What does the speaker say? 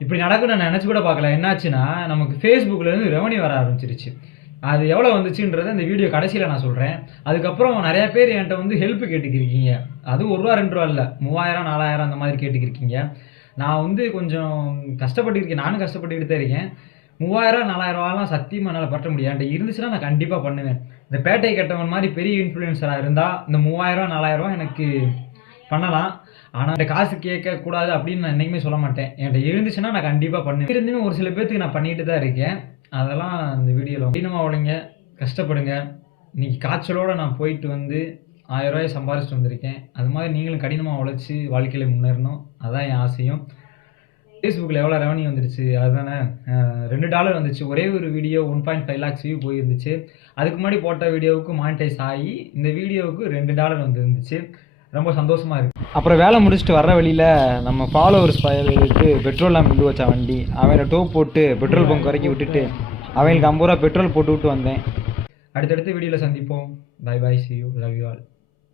இப்படி நடக்கும் நான் நினச்சி கூட பார்க்கல. என்னாச்சுன்னா, நமக்கு Facebookலேருந்து ரெவன்யூ வர ஆரம்பிச்சிருச்சு. அது எவ்வளோ வந்துச்சுன்றத இந்த வீடியோ கடைசியில நான் சொல்றேன். அதுக்கப்புறம் நெறைய பேர் என்ட்ட வந்து ஹெல்ப் கேட்டுக்கிருக்கீங்க. அதுவும் ரூ. 1 ரூ. 2 இல்ல. 3000 4000 அந்த மாதிரி கேட்டுக்கிருக்கீங்க. நான் வந்து கொஞ்சம் கஷ்டப்பட்டு இருக்கேன். நானும் கஷ்டப்பட்டுக்கிட்டு தான் இருக்கேன். 3000 4000 சத்தியமா என்னால கட்ட முடியாது. என்ட்ட இருந்துச்சுன்னா நான் கண்டிப்பா பண்ணுவேன். இந்த பேட்டை கட்டவன் மாரி பெரிய இன்ஃப்ளூயன்சரா இருந்தா, இந்த 3000 4000 எனக்கு பண்ணலாம். ஆனா என்ட்ட காசு கேட்கக்கூடாது அப்படின்னு நான் என்னைக்குமே சொல்ல மாட்டேன். என்ட்ட இருந்துச்சுன்னா நான் கண்டிப்பா பண்ணுவேன். இருந்துமே ஒரு சில பேத்துக்கு நான் பண்ணிட்டு தான் இருக்கேன். அதெல்லாம் இந்த வீடியோல கடினமா உழைங்க, கஷ்டப்படுங்க. இன்னைக்கு காய்ச்சலோட நான் போயிட்டு வந்து ரூ. 1000 சம்பாரிச்சுட்டு வந்திருக்கேன். அது மாதிரி நீங்களும் கடினமா உழைச்சு வாழ்க்கையில முன்னேறணும். அதான் என் ஆசையும். Facebookல எவ்வளோ ரெவன்யூ வந்துருச்சு அதுதானே. $2 வந்துச்சு. ஒரே ஒரு வீடியோ 1.5 லேக்ஸ் வியூ போயிருந்துச்சு. அதுக்கு முன்னாடி போட்ட வீடியோவுக்கு மானிட்டைஸ் ஆகி இந்த வீடியோவுக்கு $2 வந்துருந்துச்சு. ரொம்ப சந்தோஷமா இருக்கு. அப்புறம் வேலை முடிச்சுட்டு வர்ற வழியில நம்ம ஃபாலோவர்ஸ் பயலுக்கு பெட்ரோல்லாம் நின்று வச்ச வண்டி. அவங்கள டோப் போட்டு பெட்ரோல் பங்க் வரைக்கும் விட்டுட்டு அவங்களுக்கு 50 ரூபா பெட்ரோல் போட்டு விட்டு வந்தேன். அடுத்தடுத்த வீடியோவில் சந்திப்போம். Bye bye, see you, love you all.